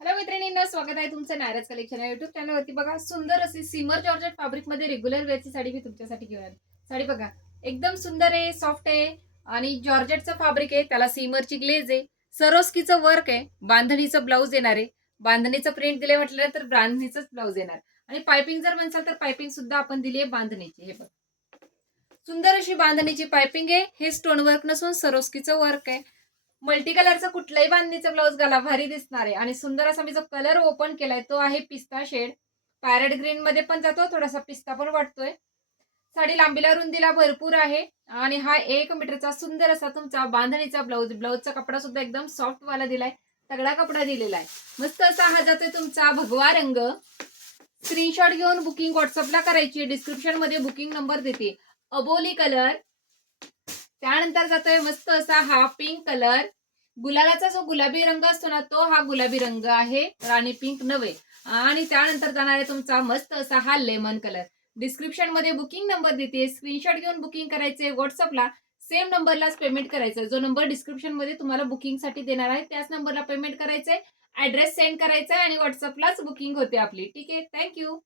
Hello मैत्रिणींनो, स्वागत आहे तुमचं नायराज कलेक्शन या युट्यूब चॅनलवरती. बघा, सुंदर अशी सिमर जॉर्जेट फॅब्रिक मध्ये रेग्युलर वेअरची साडी मी तुमच्यासाठी घेऊन आली. साडी बघा, एकदम सुंदर आहे, सॉफ्ट आहे आणि जॉर्जेटचं फॅब्रिक आहे. त्याला सिमरची ग्लेज आहे, सरोस्कीचं वर्क आहे, बांधणीचं ब्लाऊज येणार आहे. बांधणीचं प्रिंट दिले म्हटलं तर बांधणीचंच ब्लाऊज येणार आणि पायपिंग जर म्हणसाल तर पायपिंग सुद्धा आपण दिली आहे बांधणीची. हे बघा, सुंदर अशी बांधणीची पायपिंग आहे. हे स्टोन वर्क नसून सरोस्कीचं वर्क आहे. मल्टी कलरचा कुठलाही बांधणीचा ब्लाऊज घाला, भारी दिसणार आहे. आणि सुंदर असा मी जो कलर ओपन केलाय तो आहे पिस्ता शेड. पॅरेट ग्रीन मध्ये पण जातो, थोडासा पिस्ता पण वाटतोय. साडी लांबीला रुंदीला भरपूर आहे आणि हा 1 मीटरचा सुंदर असा तुमचा बांधणीचा ब्लाऊज. ब्लाऊजचा कपडा सुद्धा एकदम सॉफ्ट वाला दिलाय, तगडा कपडा दिलेला आहे. मस्त असा हा जातोय तुमचा भगवा रंग. स्क्रीनशॉट घेऊन बुकिंग व्हॉट्सअपला करायची. डिस्क्रिप्शन मध्ये बुकिंग नंबर देते. अबोली कलर. त्यानंतर जातोय मस्त असा हा पिंक कलर. गुलालाचा जो गुलाबी रंग असतो ना, तो हा गुलाबी रंग आहे, राणी पिंक नव्हे. आणि त्यानंतर जाणार आहे तुमचा मस्त असा हा लेमन कलर. डिस्क्रिप्शन मध्ये बुकिंग नंबर देते, स्क्रीनशॉट घेऊन बुकिंग करायचे. व्हॉट्सअपला सेम नंबरलाच पेमेंट करायचं. जो नंबर डिस्क्रिप्शन मध्ये तुम्हाला बुकिंगसाठी देणार आहे त्याच नंबरला पेमेंट करायचंय. ऍड्रेस सेंड करायचा आणि व्हॉट्सअपलाच बुकिंग होते आपली. ठीक आहे, थँक्यू.